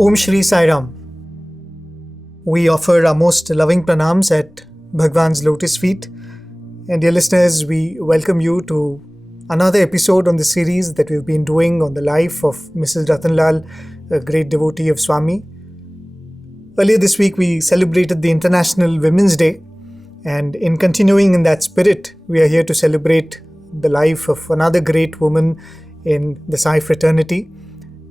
Om Shri Sai Ram. We offer our most loving pranams at Bhagawan's lotus feet. And dear listeners, we welcome you to another episode on the series that we've been doing on the life of Mrs Ratanlal, a great devotee of Swami. Earlier this week, we celebrated the International Women's Day. And in continuing in that spirit, we are here to celebrate the life of another great woman in the Sai fraternity.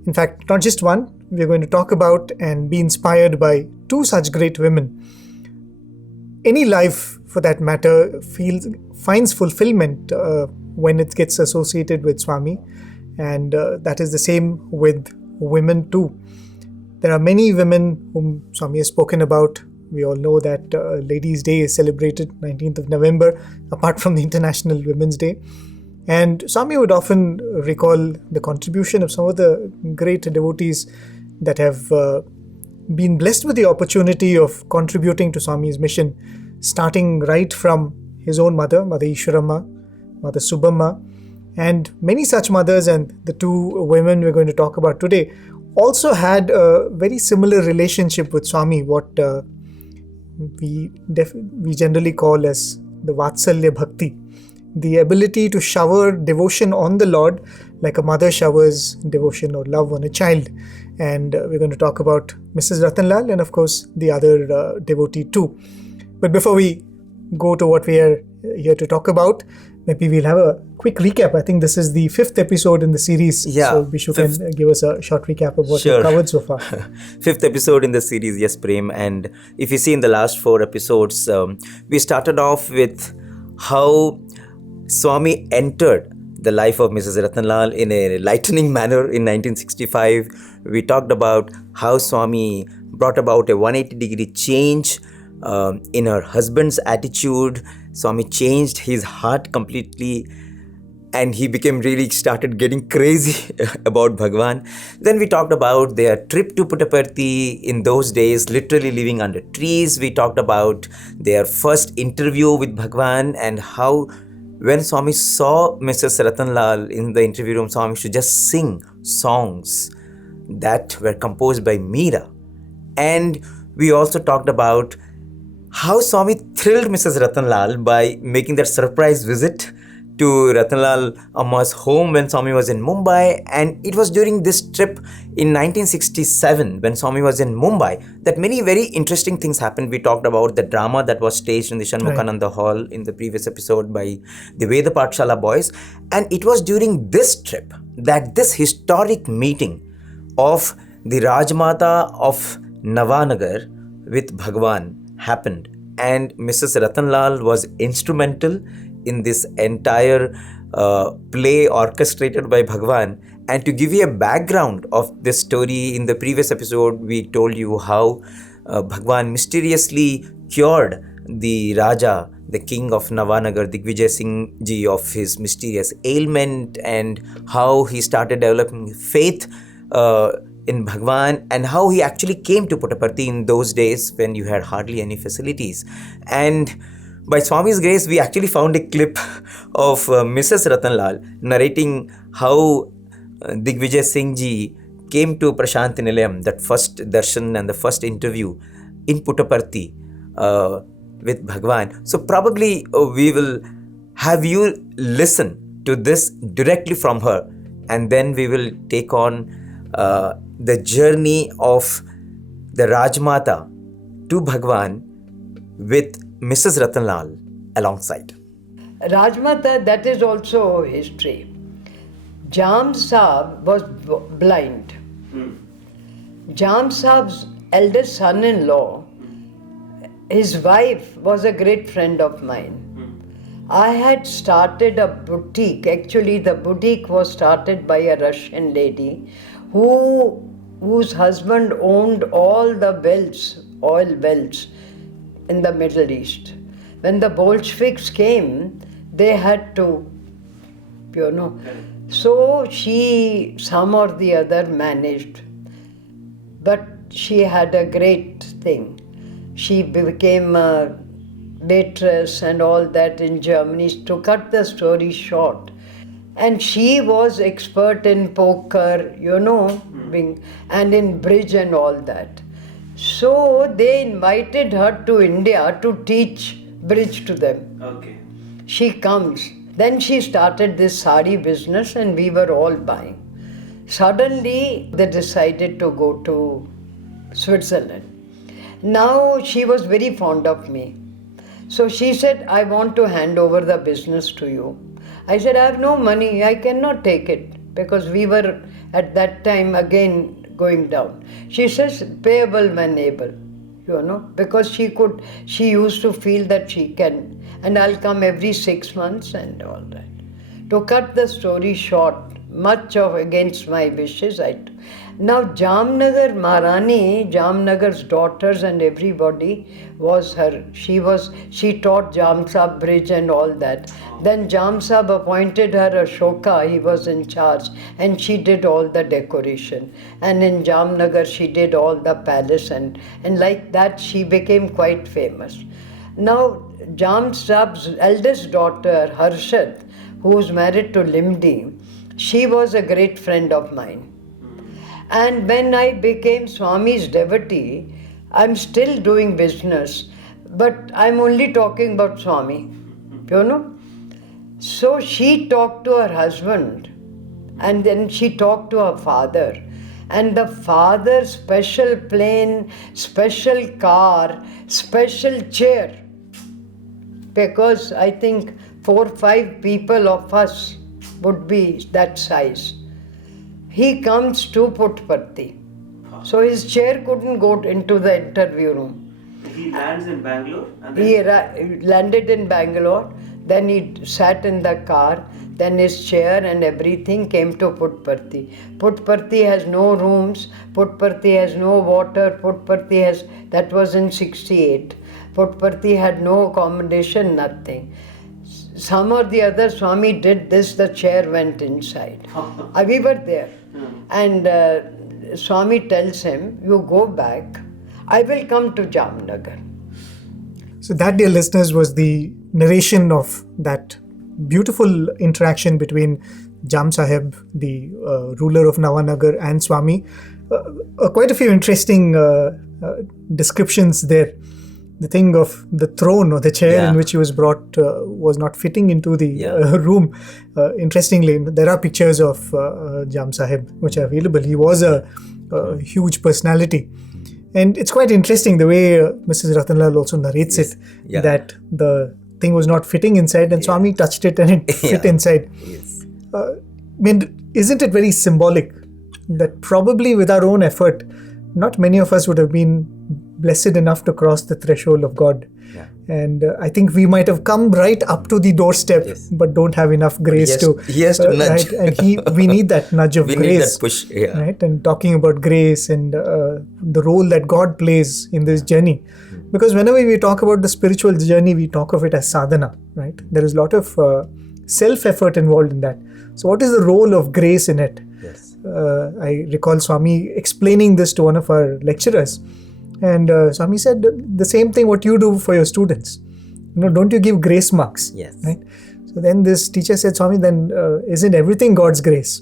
In fact, not just one. We are going to talk about and be inspired by two such great women. Any life, for that matter, finds fulfillment when it gets associated with Swami, and that is the same with women too. There are many women whom Swami has spoken about. We all know that Ladies' Day is celebrated 19th of November, apart from the International Women's Day. And Swami would often recall the contribution of some of the great devotees that have been blessed with the opportunity of contributing to Swami's mission, starting right from his own mother, Mother Easwaramma, Mother Subhamma, and many such mothers. And the two women we're going to talk about today also had a very similar relationship with Swami, what we generally call as the Vatsalya Bhakti. The ability to shower devotion on the Lord like a mother showers devotion or love on a child. And we're going to talk about Mrs. Ratanlal and of course the other devotee too. But before we go to what we are here to talk about, maybe we'll have a quick recap. I think this is the 5th episode in the series. Yeah. So Bishu can give us a short recap of what we've covered so far. 5th episode in the series, yes, Prem. And if you see in the last 4 episodes, we started off with how Swami entered the life of Mrs. Ratanlal in a lightning manner in 1965. We talked about how Swami brought about a 180-degree change in her husband's attitude. Swami changed his heart completely and he started getting crazy about Bhagawan. Then we talked about their trip to Puttaparthi in those days, literally living under trees. We talked about their first interview with Bhagawan and how when Swami saw Mrs. Ratanlal in the interview room, Swami should just sing songs that were composed by Meera. And we also talked about how Swami thrilled Mrs. Ratanlal by making that surprise visit to Ratanlal Amma's home when Swami was in Mumbai. And it was during this trip in 1967 when Swami was in Mumbai that many very interesting things happened. We talked about the drama that was staged in the Shanmukhananda Hall in the previous episode by the Veda Pathshala boys. And it was during this trip that this historic meeting of the Rajmata of Navanagar with Bhagawan happened. And Mrs. Ratanlal was instrumental in this entire play orchestrated by Bhagawan. And to give you a background of this story, in the previous episode, we told you how Bhagawan mysteriously cured the Raja, the king of Navanagar, Digvijay Singh Ji, of his mysterious ailment, and how he started developing faith in Bhagawan, and how he actually came to Puttaparthi in those days when you had hardly any facilities. And by Swami's grace, we actually found a clip of Mrs. Ratanlal narrating how Digvijay Singh Ji came to Prashanti Nilayam, that first darshan and the first interview in Puttaparthi with Bhagawan. So probably we will have you listen to this directly from her, and then we will take on the journey of the Rajmata to Bhagawan with Mrs. Ratanlal alongside. Rajmata, that is also history. Jam Saab was blind. Jam Saab's eldest son-in-law, his wife was a great friend of mine. I had started a boutique. Actually, the boutique was started by a Russian lady whose husband owned all the wells, oil wells in the Middle East. When the Bolsheviks came, they had to, so she, some or the other, managed. But she had a great thing. She became a waitress and all that in Germany. To cut the story short, And she was expert in poker, and in bridge and all that. So they invited her to India to teach bridge to them. Okay. She comes. Then she started this sari business and we were all buying. Suddenly they decided to go to Switzerland. Now she was very fond of me. So she said, I want to hand over the business to you. I said, I have no money, I cannot take it, because we were at that time again going down. She says, payable when able, because she used to feel that she can, and I'll come every 6 months and all that. To cut the story short, much of against my wishes, now Jamnagar Maharani, Jamnagar's daughters and everybody was her. She taught Jam Sahib bridge and all that. Then Jam Sahib appointed her Ashoka, he was in charge, and she did all the decoration. And in Jamnagar she did all the palace, and like that she became quite famous. Now Jam Sahib's eldest daughter, Harshad, who was married to Limdi, she was a great friend of mine. And when I became Swami's devotee, I'm still doing business, but I'm only talking about Swami, So she talked to her husband, and then she talked to her father. And the father's special plane, special car, special chair, because I think 4 or 5 people of us would be that size. He comes to Puttaparthi. So his chair couldn't go into the interview room. He lands in Bangalore? He landed in Bangalore, then he sat in the car, then his chair and everything came to Puttaparthi. Puttaparthi has no rooms, Puttaparthi has no water, that was in 68. Puttaparthi had no accommodation, nothing. Some or the other Swami did this, the chair went inside. We were there. And Swami tells him, you go back, I will come to Jamnagar. So that, dear listeners, was the narration of that beautiful interaction between Jam Sahib, the ruler of Nawanagar, and Swami. Quite a few interesting descriptions there. The thing of the throne or the chair in which he was brought was not fitting into the room. Interestingly, there are pictures of Jam Sahib which are available. He was a huge personality. And it's quite interesting the way Mrs Ratanlal also narrates it, that the thing was not fitting inside and Swami touched it and it fit inside. Yes. Isn't it very symbolic that probably with our own effort, not many of us would have been blessed enough to cross the threshold of God. Yeah. And I think we might have come right up to the doorstep, but don't have enough grace to... He has to nudge. Right? And we need that nudge of grace. We need that push. Yeah. Right? And talking about grace and the role that God plays in this journey. Because whenever we talk about the spiritual journey, we talk of it as sadhana. Right? There is a lot of self-effort involved in that. So what is the role of grace in it? Yes. I recall Swami explaining this to one of our lecturers. And Swami said the same thing what you do for your students. Don't you give grace marks? Yes. Right? So then this teacher said, Swami, then isn't everything God's grace?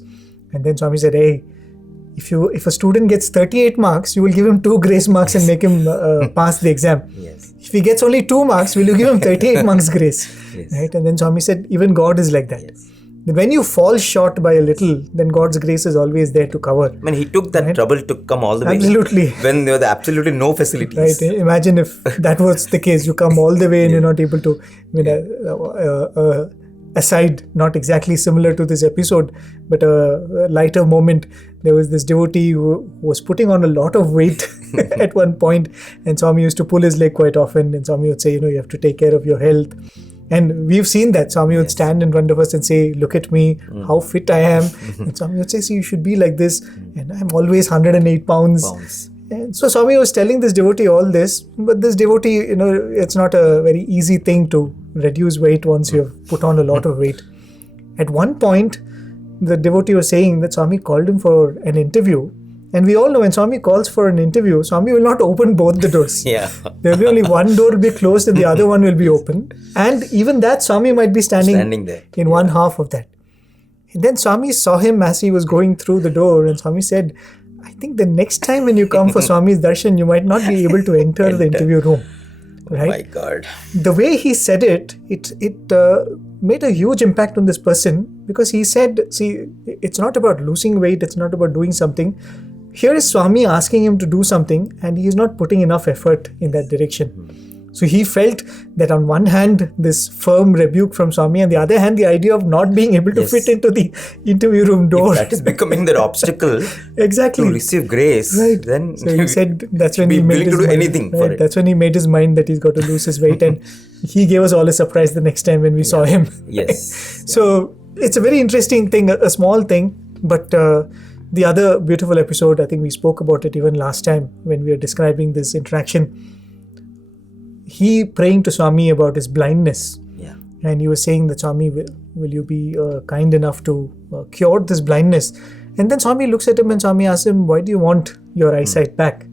And then Swami said, hey, if a student gets 38 marks, you will give him 2 grace marks and make him pass the exam. Yes. If he gets only 2 marks, will you give him 38 marks grace? Yes. Right? And then Swami said, even God is like that. Yes. When you fall short by a little, then God's grace is always there to cover. He took that trouble to come all the way. Absolutely. When there were absolutely no facilities. Right. Imagine if that was the case. You come all the way and you're not able to... aside, not exactly similar to this episode, but a lighter moment. There was this devotee who was putting on a lot of weight at one point, and Swami used to pull his leg quite often, and Swami would say, you have to take care of your health. And we've seen that. Swami would stand in front of us and say, look at me, how fit I am. And Swami would say, see, you should be like this. And I'm always 108 pounds. And so Swami was telling this devotee all this. But this devotee, it's not a very easy thing to reduce weight once you have put on a lot of weight. At one point, the devotee was saying that Swami called him for an interview. And we all know when Swami calls for an interview, Swami will not open both the doors. Yeah. There will be only one door will be closed and the other one will be open. And even that, Swami might be standing there in one half of that. And then Swami saw him as he was going through the door, and Swami said, I think the next time when you come for Swami's darshan, you might not be able to enter the interview room. Right? Oh my God. The way he said it made a huge impact on this person, because he said, see, it's not about losing weight, it's not about doing something. Here is Swami asking him to do something, and he is not putting enough effort in that direction. So he felt that on one hand, this firm rebuke from Swami, and the other hand, the idea of not being able to fit into the interview room door. If that is becoming the obstacle exactly to receive grace, right. then so he said that's when he made willing his to do mind, anything right? for it. That's when he made his mind that he's got to lose his weight, and he gave us all a surprise the next time when we saw him. Yes. So it's a very interesting thing, a small thing, but the other beautiful episode, I think we spoke about it even last time when we were describing this interaction. He praying to Swami about his blindness. Yeah. And he was saying that, Swami, will you be kind enough to cure this blindness? And then Swami looks at him and Swami asks him, why do you want your eyesight back?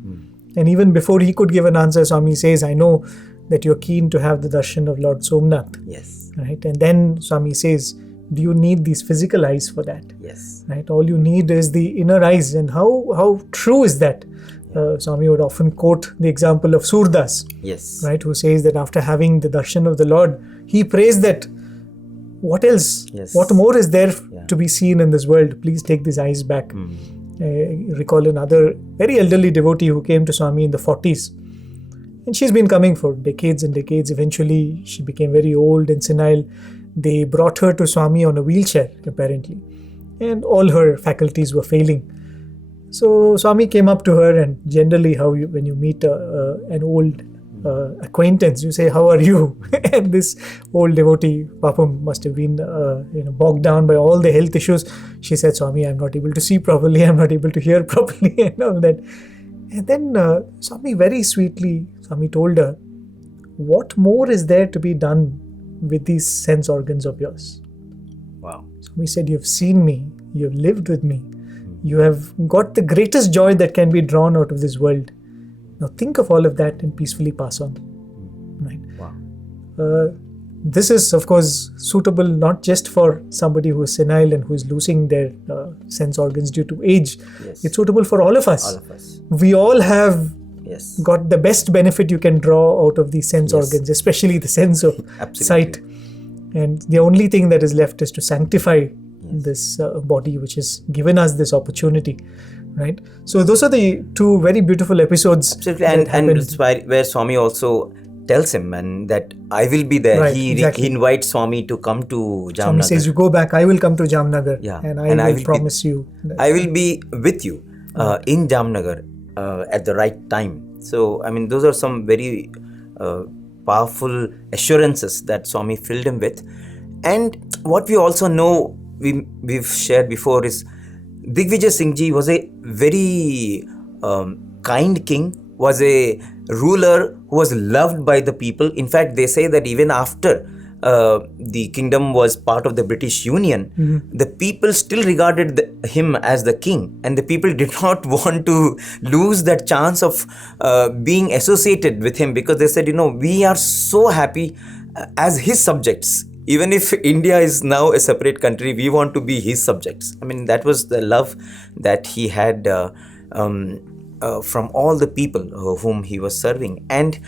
And even before he could give an answer, Swami says, I know that you're keen to have the darshan of Lord Somnath. Yes. Right? And then Swami says, do you need these physical eyes for that? Yes. Right? All you need is the inner eyes. And how true is that? Swami would often quote the example of Surdas, Yes. right, who says that after having the darshan of the Lord, he prays that what else, Yes. what more is there to be seen in this world? Please take these eyes back. Recall another very elderly devotee who came to Swami in the 40s. And she's been coming for decades and decades. Eventually, she became very old and senile. They brought her to Swami on a wheelchair, apparently. And all her faculties were failing. So Swami came up to her, and generally when you meet an old acquaintance, you say, how are you? And this old devotee, Papam, must have been bogged down by all the health issues. She said, Swami, I'm not able to see properly, I'm not able to hear properly, and all that. And then Swami very sweetly, Swami told her, what more is there to be done with these sense organs of yours? Wow. Swami said, you've seen me, you've lived with me. You have got the greatest joy that can be drawn out of this world. Now think of all of that and peacefully pass on. Right? Wow. This is, of course, suitable not just for somebody who is senile and who is losing their sense organs due to age. Yes. It's suitable for all of us. All of us. We all have Yes. got the best benefit you can draw out of these sense organs, especially the sense of sight. And the only thing that is left is to sanctify this body which has given us this opportunity, right? So those are the two very beautiful episodes. Absolutely. And it's where Swami also tells him and that I will be there. Right, He exactly. invites Swami to come to Jamnagar. Swami says, you go back, I will come to Jamnagar, Yeah. and I will promise you that I will be with you in Jamnagar at the right time. So, I mean, those are some very powerful assurances that Swami filled him with. And what we also know, we've shared before, is Digvijay Singh Ji was a very kind king, was a ruler who was loved by the people. In fact, they say that even after the kingdom was part of the British Union, the people still regarded him as the king, and the people did not want to lose that chance of being associated with him, because they said, we are so happy as his subjects. Even if India is now a separate country, we want to be his subjects. I mean, that was the love that he had from all the people whom he was serving. And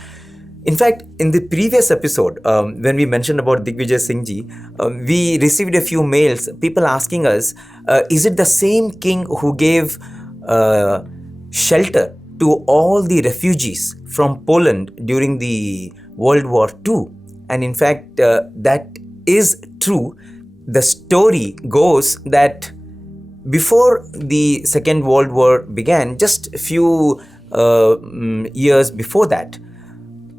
in fact, in the previous episode, when we mentioned about Digvijay Singh Ji, we received a few mails, people asking us, is it the same king who gave shelter to all the refugees from Poland during the World War II? And in fact, that is true. The story goes that before the Second World War began, just a few years before that,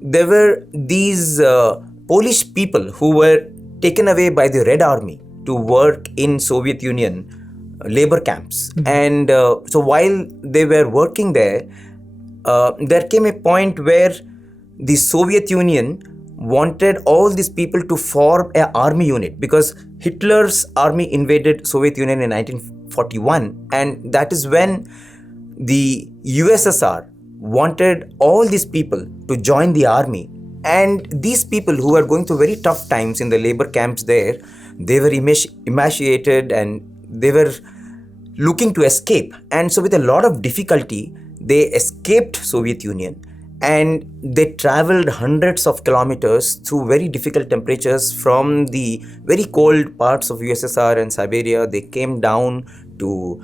there were these Polish people who were taken away by the Red Army to work in Soviet Union labor camps. And so while they were working there, there came a point where the Soviet Union wanted all these people to form an army unit, because Hitler's army invaded Soviet Union in 1941, and that is when the USSR wanted all these people to join the army. And these people who were going through very tough times in the labor camps there, they were emaciated and they were looking to escape. And so with a lot of difficulty, they escaped Soviet Union and they traveled hundreds of kilometers through very difficult temperatures from the very cold parts of USSR and Siberia. They came down to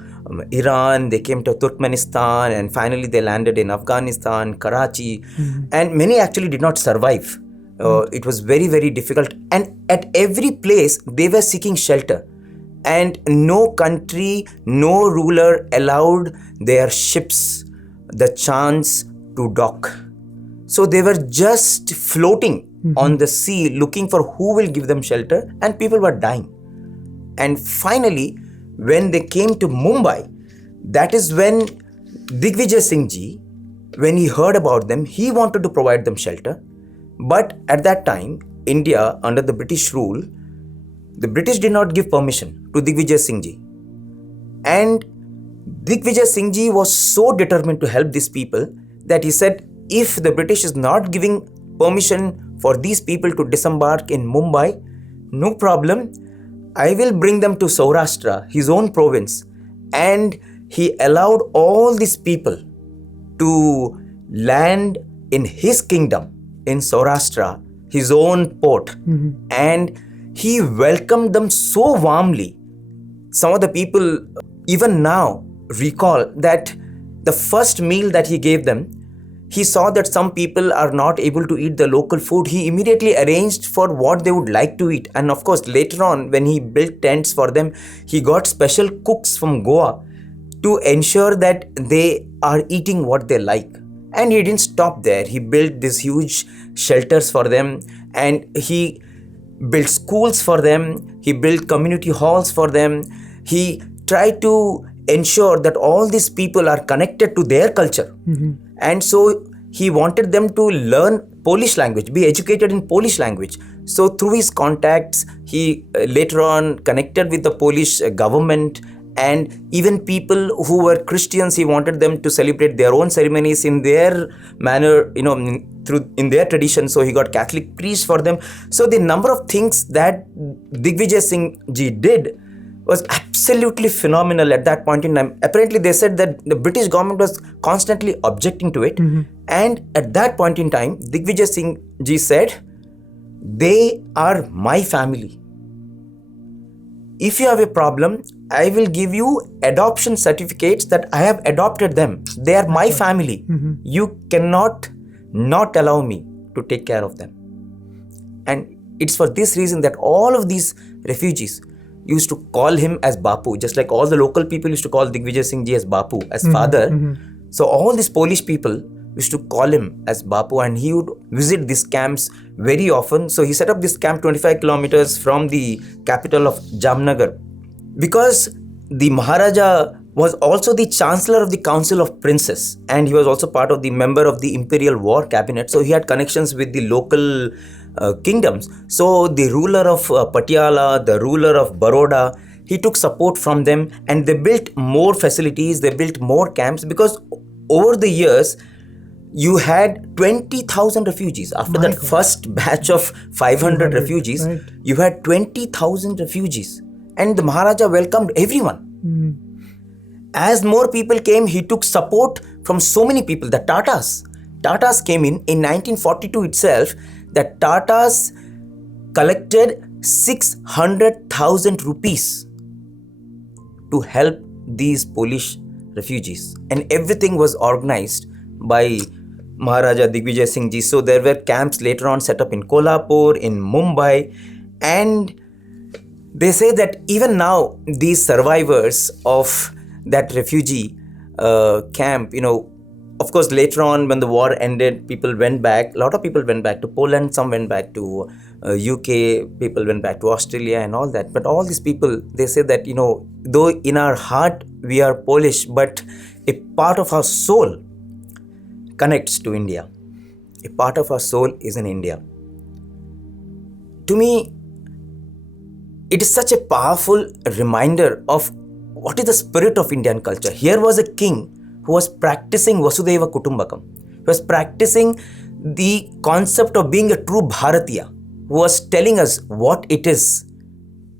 Iran, they came to Turkmenistan, and finally they landed in Afghanistan, Karachi, and many actually did not survive. It was very, very difficult, and at every place they were seeking shelter, and no country, no ruler allowed their ships the chance to dock. So they were just floating on the sea looking for who will give them shelter, and people were dying. And finally, when they came to Mumbai, that is when Digvijay Singh Ji, when he heard about them, he wanted to provide them shelter. But at that time, India, under the British rule, the British did not give permission to Digvijay Singh Ji. And Digvijay Singh Ji was so determined to help these people that he said, if the British is not giving permission for these people to disembark in Mumbai, no problem, I will bring them to Saurashtra, his own province. And he allowed all these people to land in his kingdom, in Saurashtra, his own port. And he welcomed them so warmly. Some of the people even now recall that the first meal that he gave them, he saw that some people are not able to eat the local food. He immediately arranged for what they would like to eat. And of course, later on, when he built tents for them, he got special cooks from Goa to ensure that they are eating what they like. And he didn't stop there. He built these huge shelters for them, and he built schools for them. He built community halls for them. He tried to ensure that all these people are connected to their culture. And so he wanted them to learn Polish language, be educated in Polish language. So through his contacts, he later on connected with the Polish government, and even people who were Christians, he wanted them to celebrate their own ceremonies in their manner, in their tradition. So he got Catholic priests for them. So the number of things that Digvijay Singh Ji did was absolutely phenomenal at that point in time. Apparently, they said that the British government was constantly objecting to it. And at that point in time, Digvijay Singh Ji said, they are my family. If you have a problem, I will give you adoption certificates that I have adopted them. They are my family. You cannot not allow me to take care of them. And it's for this reason that all of these refugees used to call him as Bapu, just like all the local people used to call Digvijay Singh Ji as Bapu, as father. So all these Polish people used to call him as Bapu, and he would visit these camps very often. So he set up this camp 25 kilometers from the capital of Jamnagar. Because the Maharaja was also the Chancellor of the Council of Princes, and he was also part of the member of the Imperial War Cabinet. So he had connections with the local kingdoms. So the ruler of Patiala, the ruler of Baroda, he took support from them, and they built more facilities, they built more camps, because over the years, you had 20,000 refugees. After that first batch of 500 refugees, you had 20,000 refugees. And the Maharaja welcomed everyone. As more people came, he took support from so many people. The Tatas came in 1942 itself. The Tatas collected 600,000 rupees to help these Polish refugees. And everything was organized by Maharaja Digvijay Singh Ji. So there were camps later on set up in Kolhapur, in Mumbai, and they say that even now these survivors of that refugee camp, of course later on when the war ended, people went back. A lot of people went back to Poland, some went back to UK, people went back to Australia and all that. But all these people, they say that, though in our heart we are Polish, but a part of our soul connects to India. A part of our soul is in India. To me, it is such a powerful reminder of what is the spirit of Indian culture. Here was a king who was practicing Vasudhaiva Kutumbakam. He was practicing the concept of being a true Bharatiya, who was telling us what it is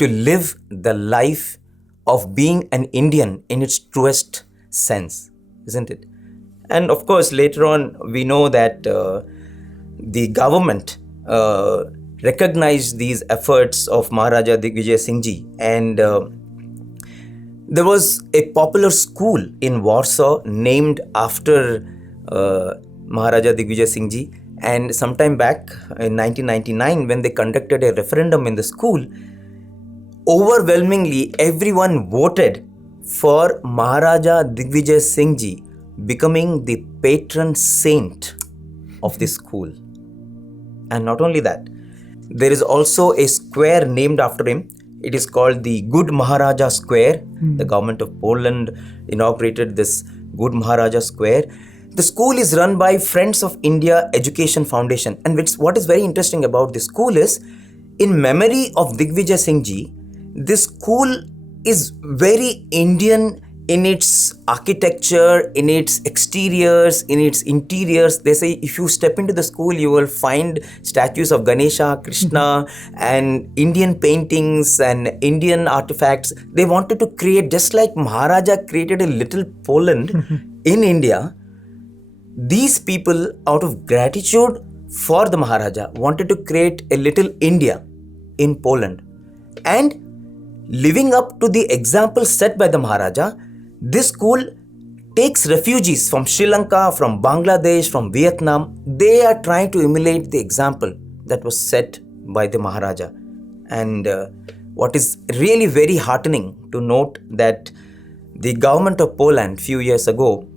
to live the life of being an Indian in its truest sense, isn't it? And of course, later on, we know that the government recognized these efforts of Maharaja Digvijay Singh Ji, and there was a popular school in Warsaw named after Maharaja Digvijay Singh Ji. And sometime back in 1999, when they conducted a referendum in the school, overwhelmingly everyone voted for Maharaja Digvijay Singh Ji becoming the patron saint of the school. And not only that, there is also a square named after him. It is called the Good Maharaja Square. The government of Poland inaugurated this Good Maharaja Square. The school is run by Friends of India Education Foundation. And what is very interesting about this school is, in memory of Digvijay Singh Ji, this school is very Indian in its architecture, in its exteriors, in its interiors. They say if you step into the school, you will find statues of Ganesha, Krishna, and Indian paintings and Indian artifacts. They wanted to create, just like Maharaja created a little Poland in India, these people, out of gratitude for the Maharaja, wanted to create a little India in Poland. And living up to the example set by the Maharaja, this school takes refugees from Sri Lanka, from Bangladesh, from Vietnam. They are trying to emulate the example that was set by the Maharaja. And what is really very heartening to note that the government of Poland few years ago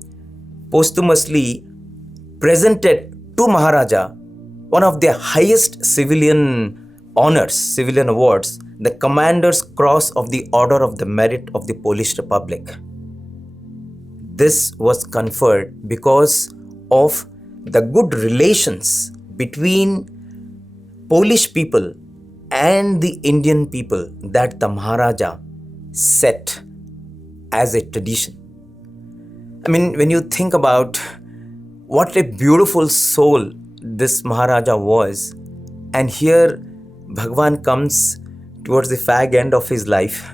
posthumously presented to Maharaja one of their highest civilian honors, civilian awards, the Commander's Cross of the Order of the Merit of the Polish Republic. This was conferred because of the good relations between Polish people and the Indian people that the Maharaja set as a tradition. I mean, when you think about what a beautiful soul this Maharaja was, and here Bhagawan comes towards the fag end of his life,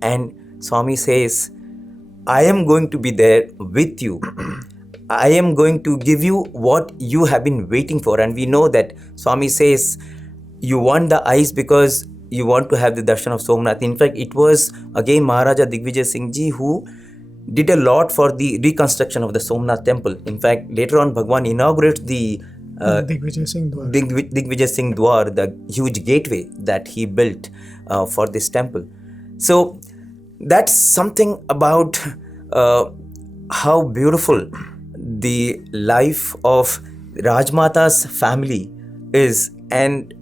and Swami says, I am going to be there with you. I am going to give you what you have been waiting for. And we know that Swami says, you want the eyes because you want to have the darshan of Somnath. In fact, it was again Maharaja Digvijay Singh Ji who did a lot for the reconstruction of the Somnath temple. In fact, later on, Bhagawan inaugurates the Digvijay Singh Dwar. Digvijay Singh Dwar, the huge gateway that he built for this temple. So that's something about how beautiful the life of Rajmata's family is. And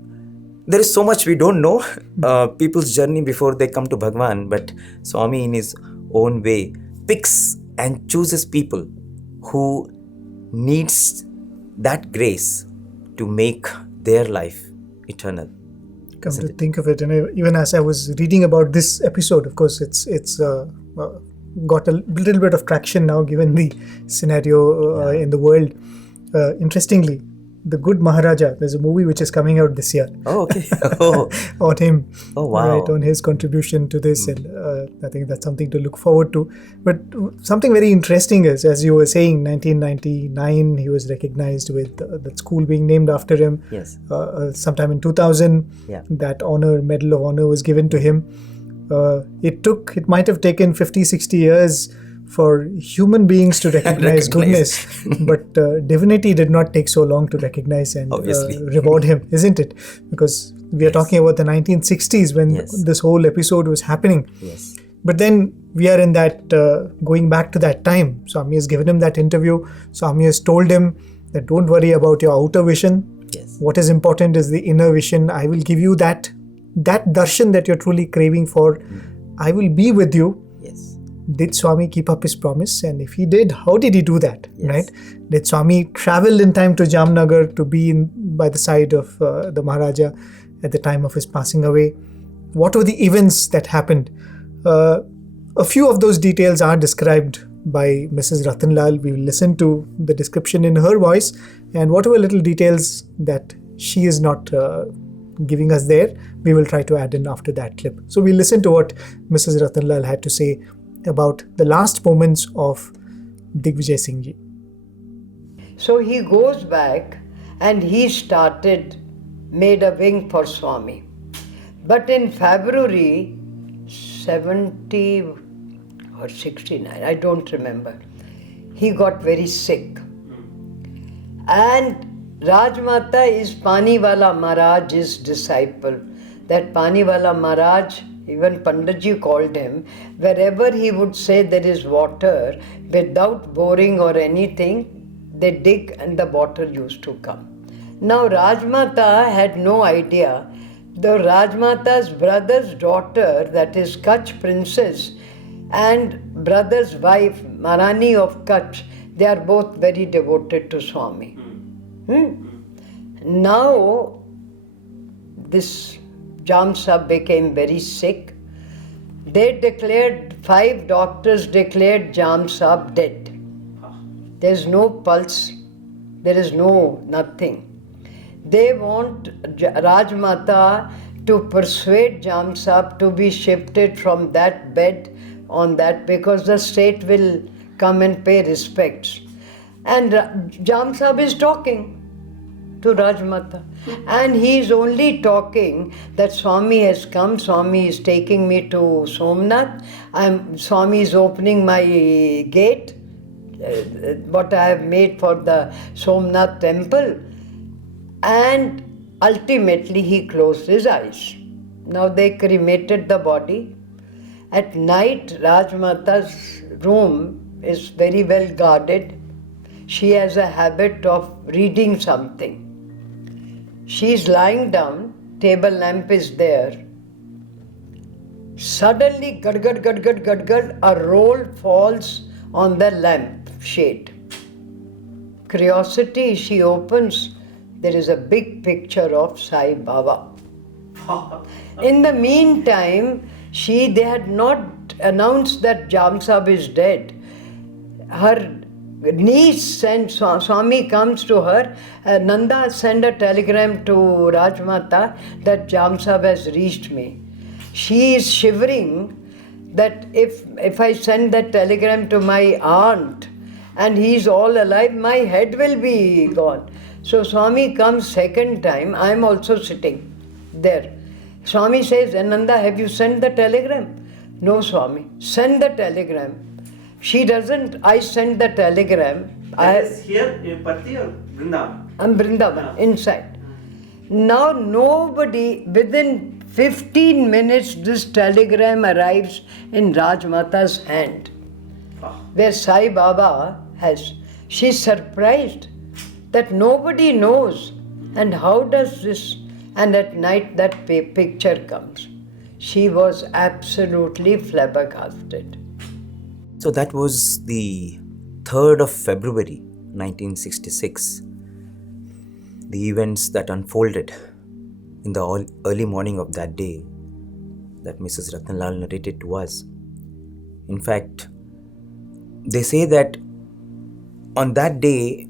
there is so much we don't know people's journey before they come to Bhagawan, but Swami in his own way picks and chooses people who needs that grace to make their life eternal. Come to think of it, and even as I was reading about this episode, of course, it's got a little bit of traction now given the scenario in the world. Interestingly, The Good Maharaja, there's a movie which is coming out this year. Oh, okay. Oh. On him. Oh, wow. Right, on his contribution to this. And I think that's something to look forward to. But something very interesting is, as you were saying, 1999, he was recognized with the school being named after him. Yes. Sometime in 2000, that Medal of Honor was given to him. It might have taken 50, 60 years for human beings to recognize goodness, but divinity did not take so long to recognize and reward him, isn't it? Because we are talking about the 1960s when this whole episode was happening. Yes. But then we are in that, going back to that time. Swami has given him that interview. Swami has told him that don't worry about your outer vision. Yes. What is important is the inner vision. I will give you that darshan that you're truly craving for. I will be with you. Yes. Did Swami keep up his promise? And if he did, how did he do that? Yes. Right? Did Swami travel in time to Jamnagar to be by the side of the Maharaja at the time of his passing away? What were the events that happened? A few of those details are described by Mrs Ratanlal. We will listen to the description in her voice, and whatever little details that she is not giving us there, we will try to add in after that clip. So we'll listen to what Mrs. Ratanlal had to say about the last moments of Digvijay Singh Ji. So he goes back and he made a wing for Swami. But in February 70 or 69, I don't remember, he got very sick. And Rajmata is Paniwala Maharaj's disciple. That Paniwala Maharaj, even Panditji called him, wherever he would say there is water, without boring or anything, they dig and the water used to come. Now Rajmata had no idea. The Rajmata's brother's daughter, that is Kutch princess, and brother's wife, Maharani of Kutch, they are both very devoted to Swami. Now, this Jam Sahib became very sick. They declared, 5 doctors declared Jam Sahib dead. There is no pulse, there is no nothing. They want Rajmata to persuade Jam Sahib to be shifted from that bed on that, because the state will come and pay respects. And Jam Sahib is talking to Rajmata. And he is only talking that Swami has come, Swami is taking me to Somnath, Swami is opening my gate, what I have made for the Somnath temple. And ultimately he closed his eyes. Now they cremated the body. At night, Rajmata's room is very well guarded. She has a habit of reading something. She is lying down, table lamp is there. Suddenly, gad, a roll falls on the lamp shade. Curiosity, she opens, there is a big picture of Sai Baba. In the meantime, they had not announced that Jam Sahib is dead. Her niece sent, Swami comes to her, Nanda send a telegram to Rajmata that Jam Sahib has reached me. She is shivering that if I send that telegram to my aunt and he is all alive, my head will be gone. So Swami comes second time, I am also sitting there. Swami says, Nanda, have you sent the telegram? No, Swami. Send the telegram. She doesn't. I sent the telegram. That is here in Patti or Vrindavan? I'm Vrindavan, inside. Now nobody, within 15 minutes, this telegram arrives in Rajmata's hand, where Sai Baba has. She's surprised that nobody knows. And how does this? And at night that picture comes. She was absolutely flabbergasted. So that was the 3rd of February 1966. The events that unfolded in the early morning of that day that Mrs. Ratanlal narrated to us. In fact, they say that on that day,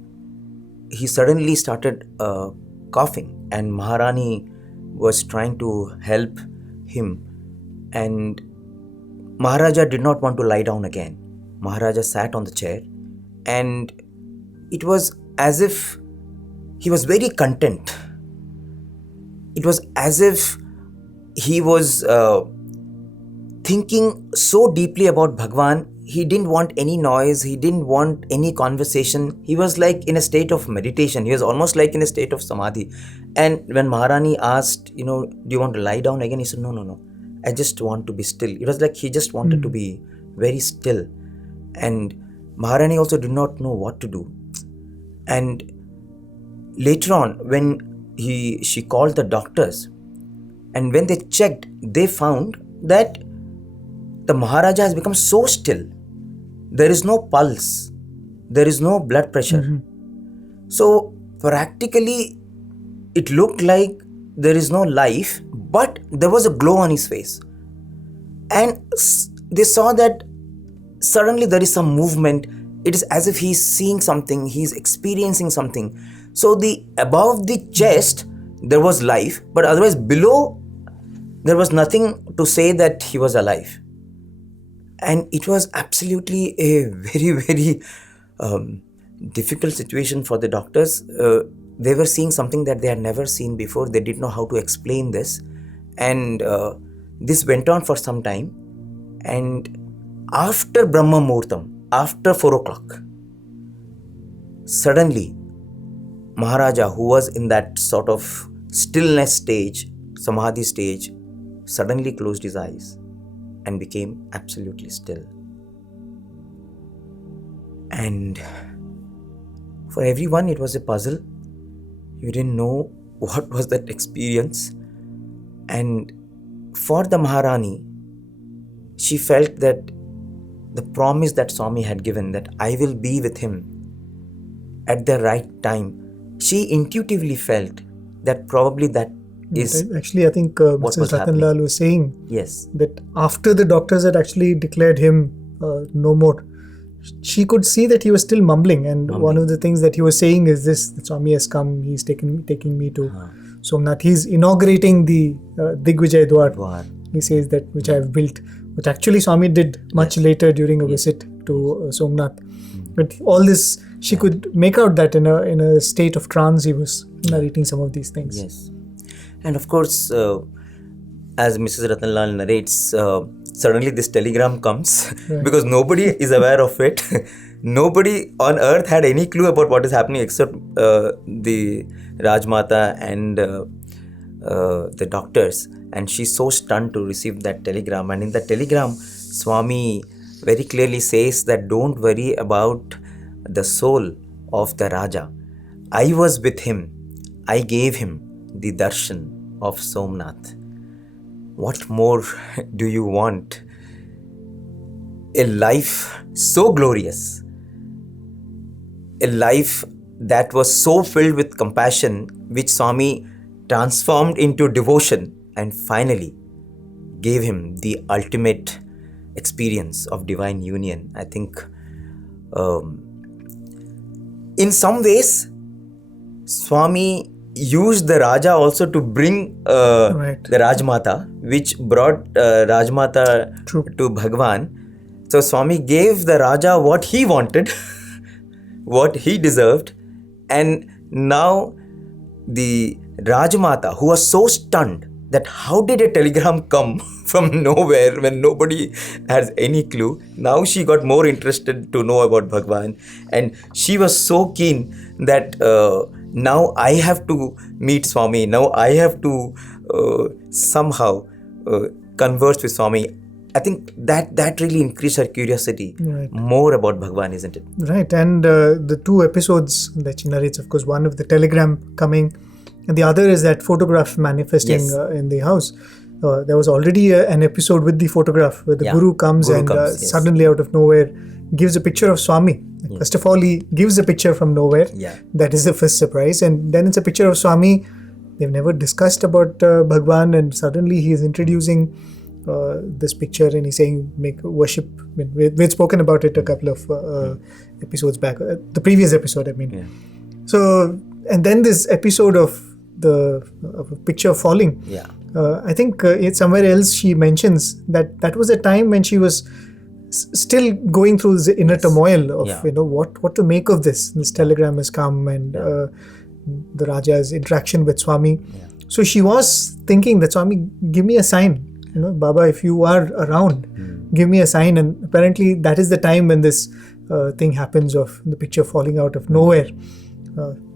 he suddenly started coughing, and Maharani was trying to help him, and Maharaja did not want to lie down again. Maharaja sat on the chair, and it was as if he was very content. It was as if he was thinking so deeply about Bhagawan. He didn't want any noise, he didn't want any conversation. He was like in a state of meditation. He was almost like in a state of samadhi. And when Maharani asked, do you want to lie down again? He said, no, I just want to be still. It was like he just wanted to be very still. And Maharani also did not know what to do. And later on, when she called the doctors, and when they checked, they found that the Maharaja has become so still. There is no pulse. There is no blood pressure. So practically, it looked like there is no life, but there was a glow on his face. And they saw that suddenly there is some movement. It is as if he is seeing something, he is experiencing something. So above the chest, there was life, but otherwise below there was nothing to say that he was alive. And it was absolutely a very, very difficult situation for the doctors. They were seeing something that they had never seen before. They didn't know how to explain this. And this went on for some time. And after Brahma Muhurtam, after 4 o'clock, suddenly Maharaja, who was in that sort of stillness stage, Samadhi stage, suddenly closed his eyes and became absolutely still. And for everyone, it was a puzzle. You didn't know what was that experience. And for the Maharani, she felt that the promise that Swami had given, that I will be with him at the right time, she intuitively felt that probably that is... Actually, I think Mrs Ratanlal was saying yes, that after the doctors had actually declared him no more, she could see that he was still mumbling. And one of the things that he was saying is this, that Swami has come, he's taking me to Somnath. He's inaugurating the Digvijay Dwar. He says that which I have built, which actually Swami did much later during a visit to Somnath. But all this, she could make out that in a state of trance he was narrating some of these things. Yes. And of course, as Mrs. Ratanlal narrates, suddenly this telegram comes because nobody is aware of it. Nobody on earth had any clue about what is happening except the Rajmata and the doctors. And she's so stunned to receive that telegram. And in the telegram, Swami very clearly says that don't worry about the soul of the Raja. I was with him. I gave him the darshan of Somnath. What more do you want? A life so glorious, a life that was so filled with compassion, which Swami transformed into devotion and finally gave him the ultimate experience of divine union. I think in some ways, Swami used the Raja also to bring the Rajmata, which brought Rajmata to Bhagawan. So Swami gave the Raja what he wanted, what he deserved, and now the Rajmata, who was so stunned that how did a telegram come from nowhere when nobody has any clue, now she got more interested to know about Bhagawan, and she was so keen that now I have to meet Swami, now I have to somehow converse with Swami. I think that really increased her curiosity more about Bhagawan, isn't it? Right, and the two episodes that she narrates, of course, one of the telegram coming, and the other is that photograph manifesting in the house. There was already an episode with the photograph where the Guru comes and suddenly out of nowhere gives a picture of Swami. First of all, he gives a picture from nowhere. That is the first surprise. And then it's a picture of Swami. They've never discussed about Bhagawan, and suddenly he is introducing this picture and he's saying make worship. We had spoken about it a couple of episodes back, the previous episode I mean. So, and then this episode of the picture falling, I think it's somewhere else she mentions that was a time when she was still going through the inner turmoil of what to make of this telegram has come and the Raja's interaction with Swami. So she was thinking that Swami, give me a sign. Baba, if you are around, give me a sign. And apparently that is the time when this thing happens of the picture falling out of nowhere.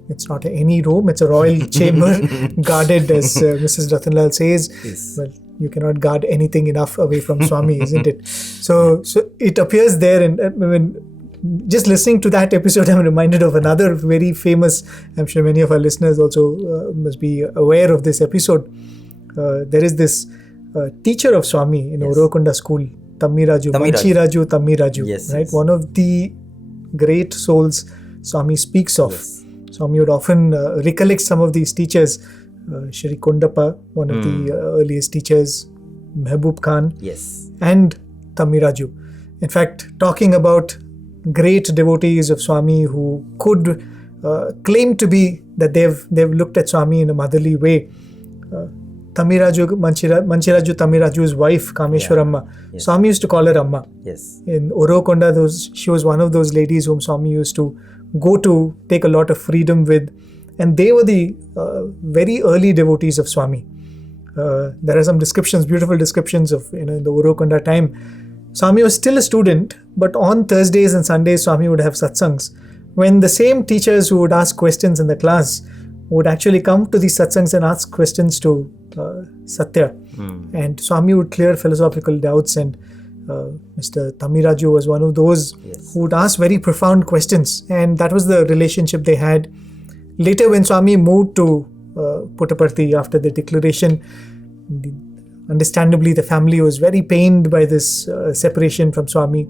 It's not any room, it's a royal chamber guarded, as Mrs. Ratanlal says. Well, you cannot guard anything enough away from Swami, isn't it? So it appears there, and I mean, just listening to that episode, I'm reminded of another very famous, I'm sure many of our listeners also must be aware of this episode. There is this teacher of Swami in Orokunda school, Tammiraju, Manchiraju Tammiraju, right? One of the great souls Swami speaks of. Swami would often recollect some of these teachers. Shri Kondappa, one of the earliest teachers, Mehboob Khan, and Tammiraju. In fact, talking about great devotees of Swami who could claim to be that they've looked at Swami in a motherly way. Manchiraju Tamiraju's wife, Kameshwaramma, Yes. Swami used to call her Amma. Yes. In Orokonda, she was one of those ladies whom Swami used to go to take a lot of freedom with, and they were the very early devotees of Swami. There are some descriptions, beautiful descriptions of in the Orokonda time. Swami was still a student, but on Thursdays and Sundays, Swami would have satsangs, when the same teachers who would ask questions in the class would actually come to these satsangs and ask questions to Sathya. And Swami would clear philosophical doubts, and Mr. Tamiraju was one of those who would ask very profound questions, and that was the relationship they had. Later, when Swami moved to Puttaparthi after the declaration, understandably the family was very pained by this separation from Swami.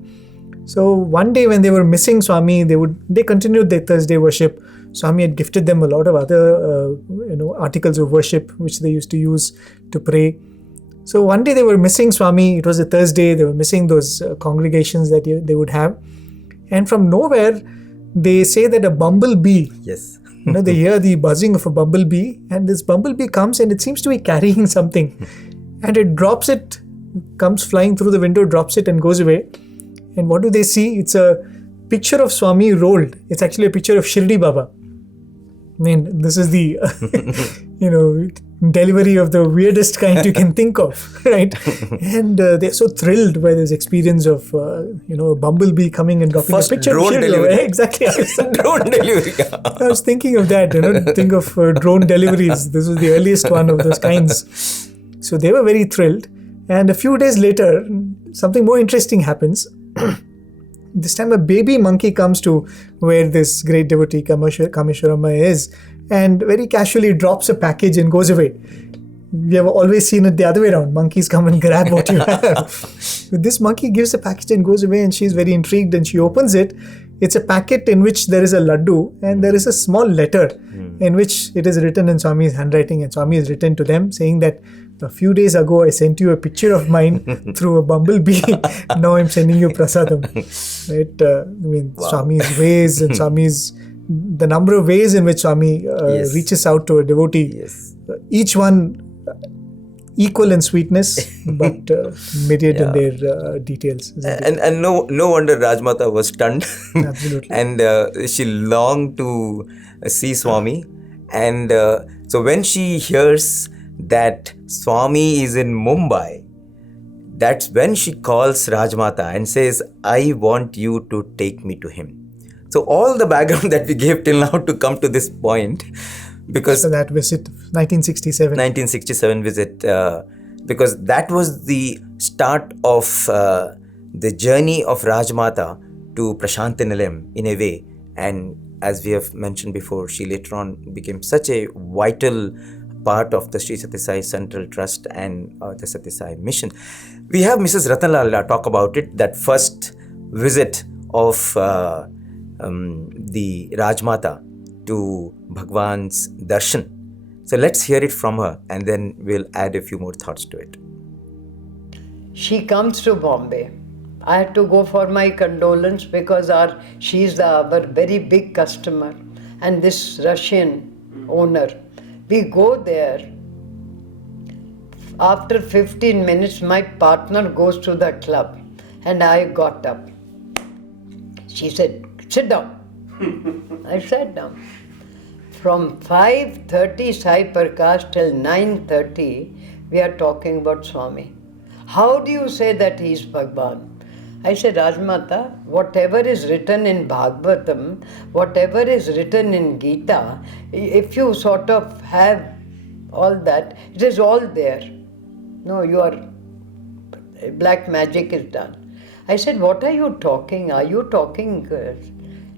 So one day when they were missing Swami, they continued their Thursday worship. Swami had gifted them a lot of other articles of worship which they used to use to pray. So one day they were missing Swami. It was a Thursday. They were missing those congregations that they would have. And from nowhere, they say that a bumblebee, Yes. they hear the buzzing of a bumblebee, and this bumblebee comes and it seems to be carrying something. And it drops it, comes flying through the window, drops it and goes away. And what do they see? It's a picture of Swami rolled. It's actually a picture of Shirdi Baba. I mean, this is the, delivery of the weirdest kind you can think of, right? And they're so thrilled by this experience of, a bumblebee coming and dropping First a picture drone of Shirdi delivery. Baba. Exactly. Drone delivery. I was thinking of that, think of drone deliveries. This was the earliest one of those kinds. So they were very thrilled. And a few days later, something more interesting happens. This time a baby monkey comes to where this great devotee Kameshwaramma is, and very casually drops a package and goes away. We have always seen it the other way around. Monkeys come and grab what you have. But this monkey gives a package and goes away, and she's very intrigued and she opens it. It's a packet in which there is a laddu and there is a small letter in which it is written in Swami's handwriting, and Swami has written to them saying that a few days ago I sent you a picture of mine through a bumblebee. Now I'm sending you prasadam. Right? Wow. Swami's ways and the number of ways in which Swami reaches out to a devotee. Yes. Each one equal in sweetness, but myriad in their details. And no wonder Rajmata was stunned. Absolutely. And she longed to see Swami. And so when she hears that Swami is in Mumbai, that's when she calls Rajmata and says, I want you to take me to him. So all the background that we gave till now to come to this point, because So that visit, 1967 visit, because that was the start of the journey of Rajmata to Prashantinilayam in a way. And as we have mentioned before, she later on became such a vital part of the Sri Sathya Sai Central Trust and the Sathya Sai Mission. We have Mrs. Ratanlal talk about it, that first visit of the Rajmata to Bhagawan's darshan. So let's hear it from her, and then we'll add a few more thoughts to it. She comes to Bombay. I had to go for my condolence because she's our very big customer, and this Russian owner. We go there. After 15 minutes, my partner goes to the club, and I got up. She said, sit down. I sat down. From 5:30 Sai Prakash till 9:30, we are talking about Swami. How do you say that he is Bhagawan? I said, Rajmata, whatever is written in Bhagavatam, whatever is written in Gita, if you sort of have all that, it is all there. No, black magic is done. I said, what are you talking? Are you talking,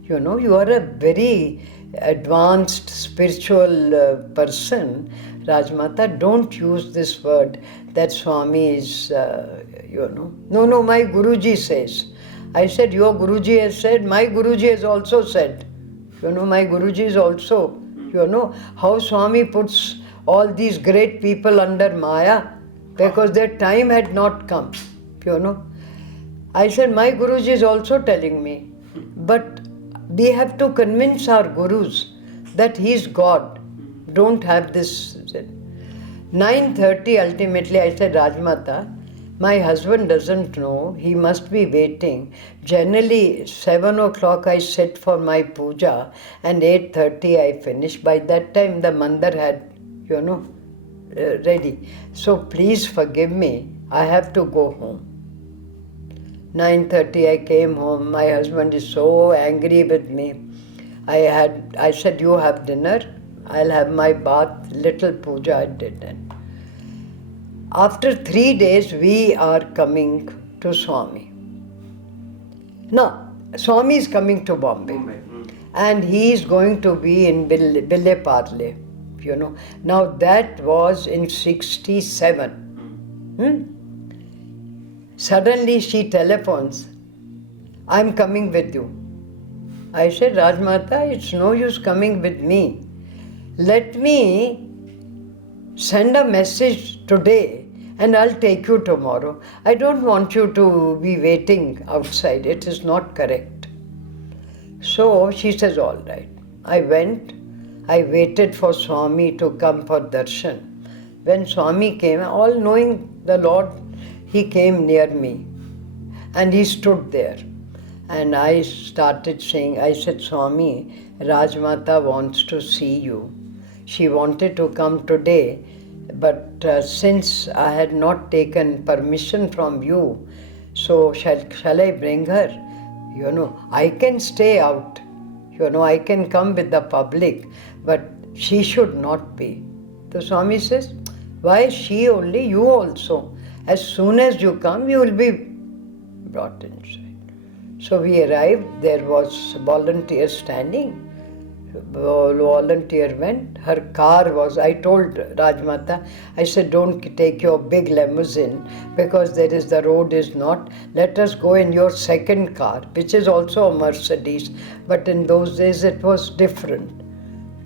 you are a very advanced spiritual person. Rajmata, don't use this word that Swami is, No, my Guruji says. I said, your Guruji has said, my Guruji has also said. My Guruji is also, how Swami puts all these great people under Maya because their time had not come, I said, my Guruji is also telling me. But we have to convince our gurus that he is God. Don't have this. 9:30 ultimately I said, Rajmata, my husband doesn't know, he must be waiting. Generally 7 o'clock I sit for my puja and 8:30 I finish. By that time the mandir had, ready. So please forgive me, I have to go home. 9:30 I came home. My husband is so angry with me. I said, you have dinner, I'll have my bath, little puja I did. And after 3 days we are coming to Swami. No, Swami is coming to Bombay. And he is going to be in Bille Parle. Now that was in 67. Suddenly she telephones, I'm coming with you. I said, Rajmata, it's no use coming with me. Let me send a message today and I'll take you tomorrow. I don't want you to be waiting outside. It is not correct. So she says, all right. I went. I waited for Swami to come for darshan. When Swami came, all knowing the Lord, he came near me and he stood there. And I started saying, I said, Swami, Rajmata wants to see you. She wanted to come today, but since I had not taken permission from you, so shall I bring her? I can stay out. I can come with the public, but she should not be. So Swami says, why she only? You also. As soon as you come, you will be brought inside. So we arrived, there was a volunteer standing. Volunteer went, her car was, I told Rajmata, I said, don't take your big limousine because the road is not, let us go in your second car, which is also a Mercedes, but in those days it was different.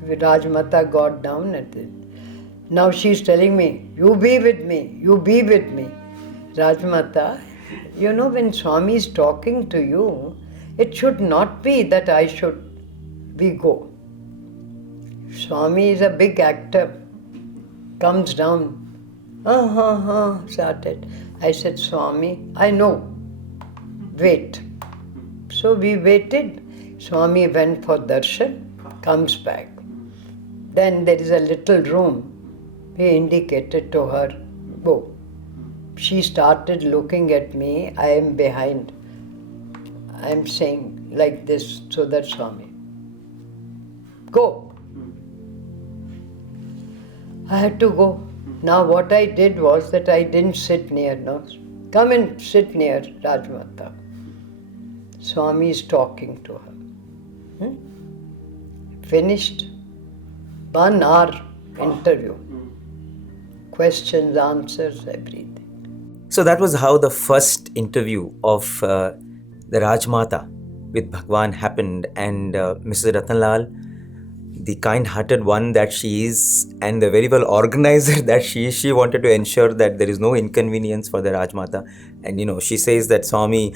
Rajmata got down at it. Now she's telling me, you be with me, you be with me. Rajmata, when Swami is talking to you, it should not be that we go. Swami is a big actor, comes down, started. I said, Swami, I know, wait. So we waited. Swami went for darshan, comes back. Then there is a little room. He indicated to her, go. She started looking at me, I am behind. I am saying like this, so that Swami, go. I had to go. Now what I did was that I didn't sit near. No, come and sit near Rajmata. Swami is talking to her. Finished. 1 hour interview. Questions, answers, everything. So that was how the first interview of the Rajmata with Bhagawan happened, and Mrs Ratanlal, the kind-hearted one that she is and the very well organizer that she is, she wanted to ensure that there is no inconvenience for the Rajmata. And she says that, Swami,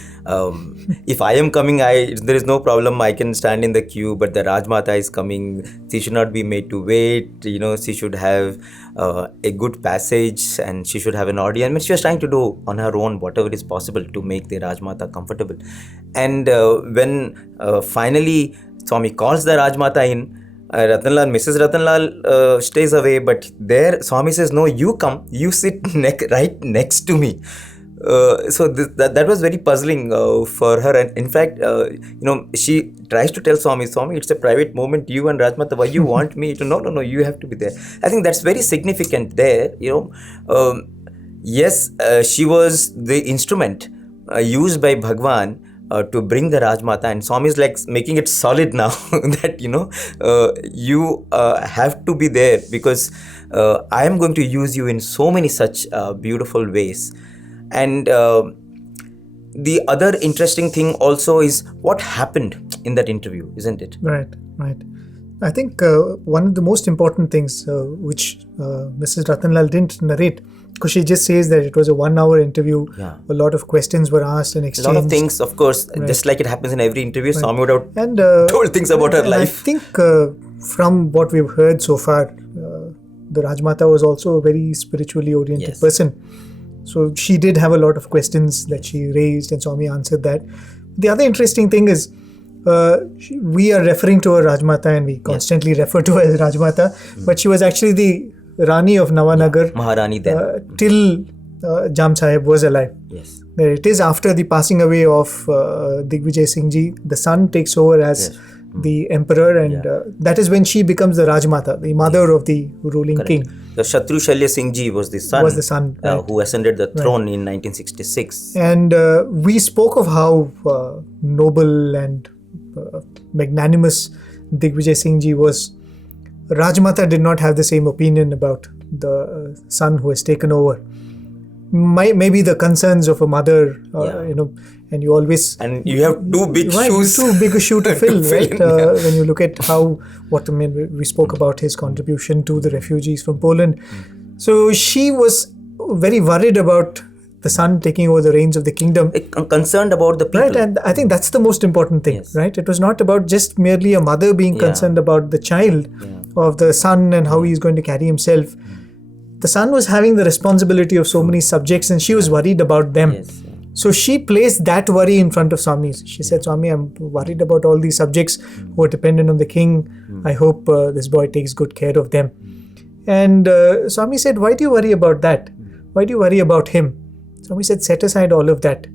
if I am coming, there is no problem, I can stand in the queue, but the Rajmata is coming, she should not be made to wait, she should have a good passage and she should have an audience. I mean, she was trying to do on her own whatever is possible to make the Rajmata comfortable. And when finally Swami calls the Rajmata in, Mrs. Ratanlal stays away, but there Swami says, no, you come, you sit right next to me. So that was very puzzling for her, and in fact, she tries to tell Swami, it's a private moment, you and Rajmata, why you want me to? No, you have to be there. I think that's very significant there. Yes, she was the instrument used by Bhagawan to bring the Rajmata, and Swami is like making it solid now that you have to be there because I am going to use you in so many such beautiful ways. And the other interesting thing also is what happened in that interview, isn't it? Right. I think one of the most important things which Mrs. Ratanlal didn't narrate because she just says that it was a 1 hour interview. Yeah. A lot of questions were asked and A exchanged. lot of things, of course, just like it happens in every interview, Swami would have And told things about her and life. I think from what we've heard so far, the Rajmata was also a very spiritually oriented Yes. person. So she did have a lot of questions that she raised, and Swami answered that. The other interesting thing is, we are referring to her Rajmata, and we constantly refer to her as Rajmata, but she was actually the Rani of Navanagar Maharani then. till Jam Sahib was alive. Yes. It is after the passing away of Digvijay Singh Ji, the son takes over as the emperor, and that is when she becomes the Rajmata, the mother of the ruling king. The Shatru Shalya Singh Ji was the son, right. who ascended the throne in 1966. And we spoke of how noble and magnanimous Digvijay Singh Ji was. Rajmata did not have the same opinion about the son who has taken over. Maybe the concerns of a mother, and you always... And you have two big shoes. Too big a shoe to fill, right? Yeah. When you look at we spoke about his contribution to the refugees from Poland. So she was very worried about the son taking over the reins of the kingdom. Concerned about the people. Right, and I think that's the most important thing, right? It was not about just merely a mother being concerned about the child of the son and how he's going to carry himself. The son was having the responsibility of so many subjects, and she was worried about them. Yes. So she placed that worry in front of Swami. She said, Swami, I'm worried about all these subjects who are dependent on the king. I hope this boy takes good care of them. And Swami said, why do you worry about that? Why do you worry about him? Swami said, set aside all of that.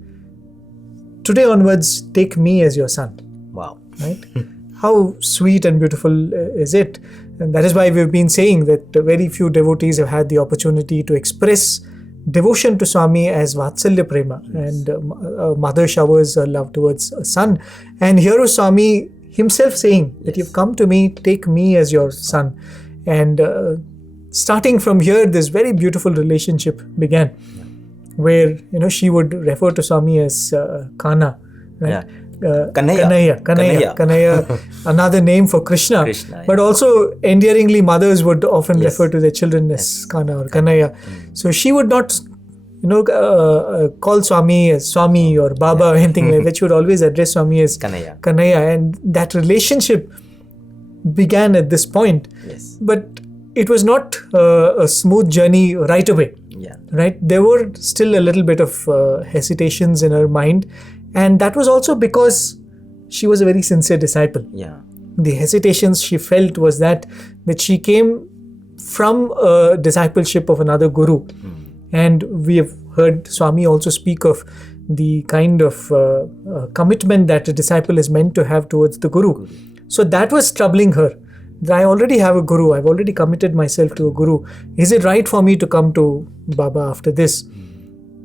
Today onwards, take me as your son. Wow. Right? How sweet and beautiful is it? And that is why we've been saying that very few devotees have had the opportunity to express devotion to Swami as Vatsalya Prema. And a mother showers her love towards a son. And here was Swami himself saying that you've come to me, take me as your son. And starting from here, this very beautiful relationship began, where she would refer to Swami as Kana, right? Yeah. Kanaya, another name for Krishna. But also endearingly, mothers would often refer to their children as Kana or Kanaya. So she would not, call Swami as Swami or Baba or anything like that. She would always address Swami as Kanaya. And that relationship began at this point. Yes. But it was not a smooth journey right away. Yeah. Right? There were still a little bit of hesitations in her mind. And that was also because she was a very sincere disciple. Yeah. The hesitations she felt was that she came from a discipleship of another guru. And we have heard Swami also speak of the kind of commitment that a disciple is meant to have towards the guru. So that was troubling her. I already have a guru. I've already committed myself to a guru. Is it right for me to come to Baba after this?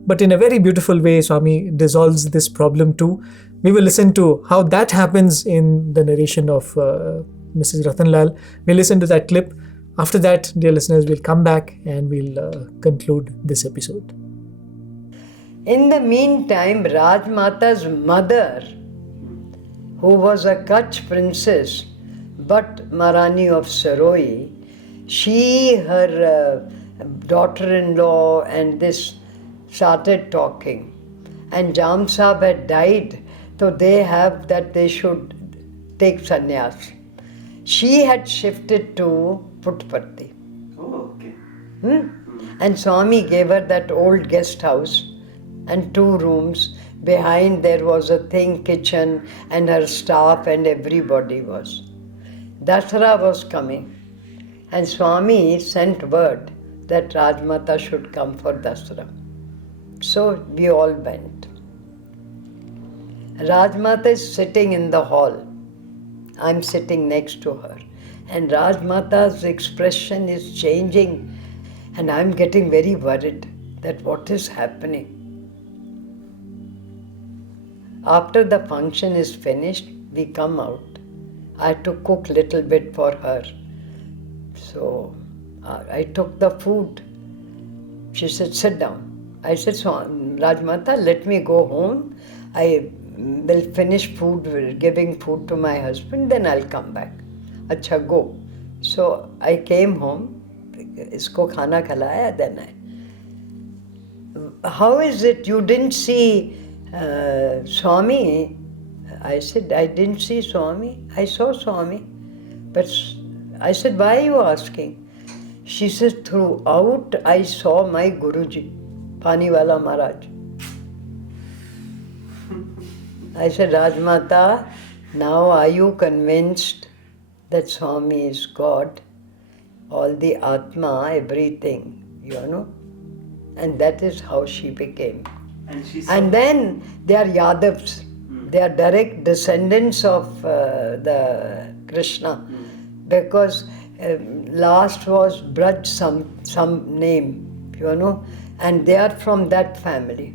But in a very beautiful way, Swami dissolves this problem too. We will listen to how that happens in the narration of Mrs Ratanlal. We'll listen to that clip. After that, dear listeners, we'll come back and we'll conclude this episode. In the meantime, Rajmata's mother, who was a Kutch princess, but Maharani of Saroi, her daughter-in-law and this started talking. And Jam Sahib had died, so they should take sannyas. She had shifted to Puttaparthi. Oh, okay. And Swami gave her that old guest house and 2 rooms. Behind there was a kitchen, and her staff and everybody was. Dasara was coming, and Swami sent word that Rajmata should come for Dasara. So we all went. Rajmata is sitting in the hall. I'm sitting next to her. And Rajmata's expression is changing, and I'm getting very worried that what is happening. After the function is finished, we come out. I had to cook little bit for her. So I took the food. She said, sit down. I said, Rajmata, let me go home. I will finish giving food to my husband, then I'll come back. Acha, go. So I came home, isko khana khalaya, then how is it you didn't see Swami? I said, I didn't see Swami. I saw Swami. But I said, why are you asking? She says, throughout I saw my Guruji, Paniwala Maharaj. I said, Rajmata, now are you convinced that Swami is God? All the Atma, everything, And that is how she became. And then they are Yadavs. They are direct descendants of the Krishna. Because last was Braj, some name, and they are from that family,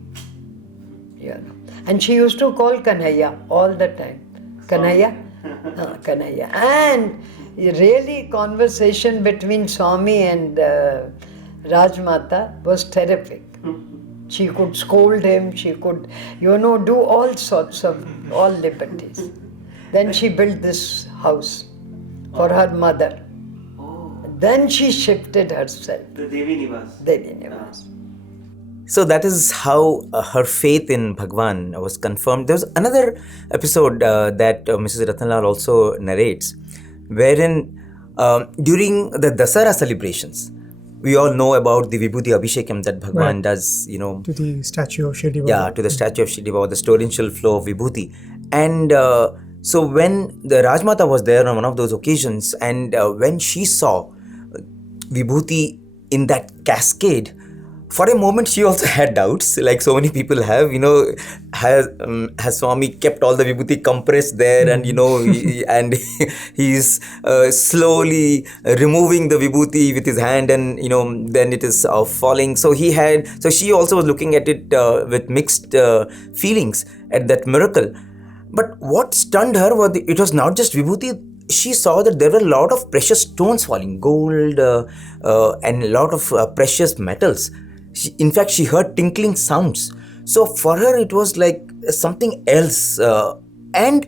And she used to call Kanhaiya all the time. Kanhaiya? Kanhaiya. And really conversation between Swami and Rajmata was terrific. She could scold him, she could, do all sorts of, all liberties. Then she built this house for her mother. Then she shifted herself. The Devi Nivas. Devi Nivas. So that is how her faith in Bhagawan was confirmed. There was another episode that Mrs. Ratanlal also narrates, wherein during the Dasara celebrations, we all know about the Vibhuti Abhishekam that Bhagawan does, To the statue of Shri Baba. Yeah, to the statue of Shri Baba, the torrential flow of Vibhuti. And so when the Rajmata was there on one of those occasions, and when she saw Vibhuti in that cascade, for a moment she also had doubts, like so many people have, has Swami kept all the Vibhuti compressed there and, and he's slowly removing the Vibhuti with his hand and, then it is falling. So she also was looking at it with mixed feelings at that miracle. But what stunned her was it was not just Vibhuti. She saw that there were a lot of precious stones falling, gold and a lot of precious metals. In fact, she heard tinkling sounds. So for her, it was like something else. And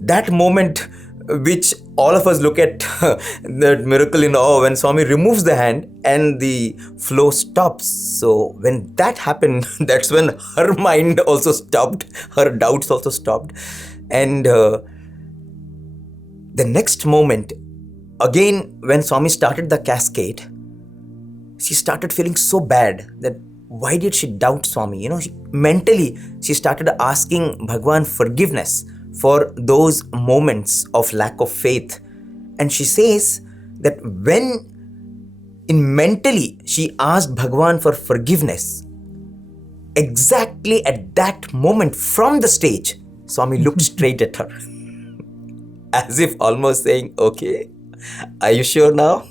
that moment, which all of us look at that miracle in awe, when Swami removes the hand and the flow stops. So when that happened, that's when her mind also stopped. Her doubts also stopped. And the next moment, again, when Swami started the cascade, she started feeling so bad that why did she doubt Swami? Mentally, she started asking Bhagawan forgiveness for those moments of lack of faith. And she says that when mentally she asked Bhagawan for forgiveness, exactly at that moment from the stage, Swami looked straight at her. As if almost saying, okay, are you sure now?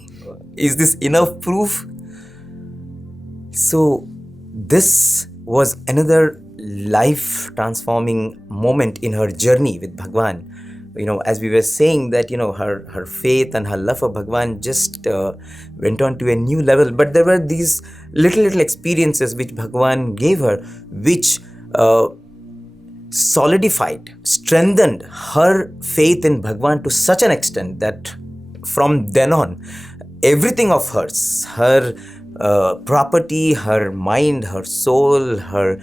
Is this enough proof? So this was another life-transforming moment in her journey with Bhagawan. As we were saying that, her faith and her love for Bhagawan just went on to a new level. But there were these little experiences which Bhagawan gave her, which solidified, strengthened her faith in Bhagawan to such an extent that from then on, everything of hers, her property, her mind, her soul, her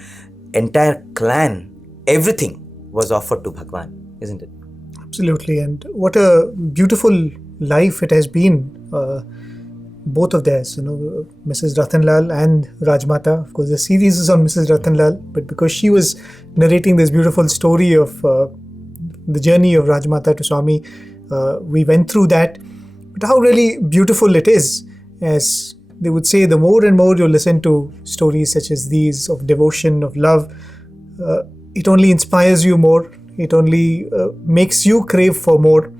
entire clan, everything was offered to Bhagawan, isn't it? Absolutely. And what a beautiful life it has been, both of theirs, Mrs. Ratanlal and Rajmata. Of course, the series is on Mrs. Ratanlal, but because she was narrating this beautiful story of the journey of Rajmata to Swami, we went through that. But how really beautiful it is, as they would say, the more and more you listen to stories such as these of devotion, of love, it only inspires you more. It only makes you crave for more.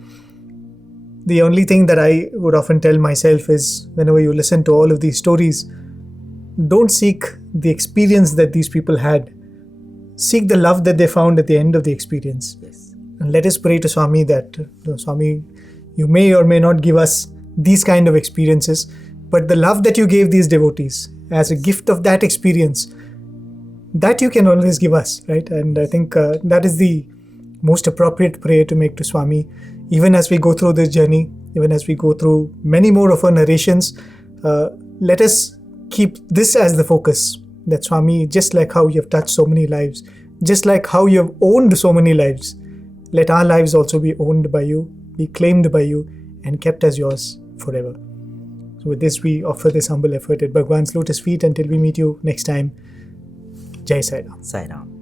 The only thing that I would often tell myself is, whenever you listen to all of these stories, don't seek the experience that these people had. Seek the love that they found at the end of the experience. Yes. And let us pray to Swami that, Swami, you may or may not give us these kind of experiences, but the love that you gave these devotees as a gift of that experience, that you can always give us, right? And I think that is the most appropriate prayer to make to Swami, even as we go through this journey, even as we go through many more of our narrations. Let us keep this as the focus, that Swami, just like how you have touched so many lives, just like how you have owned so many lives, let our lives also be owned by you, be claimed by you, and kept as yours forever. So with this, we offer this humble effort at Bhagawan's lotus feet until we meet you next time. Jai Sai Ram. Sai Ram.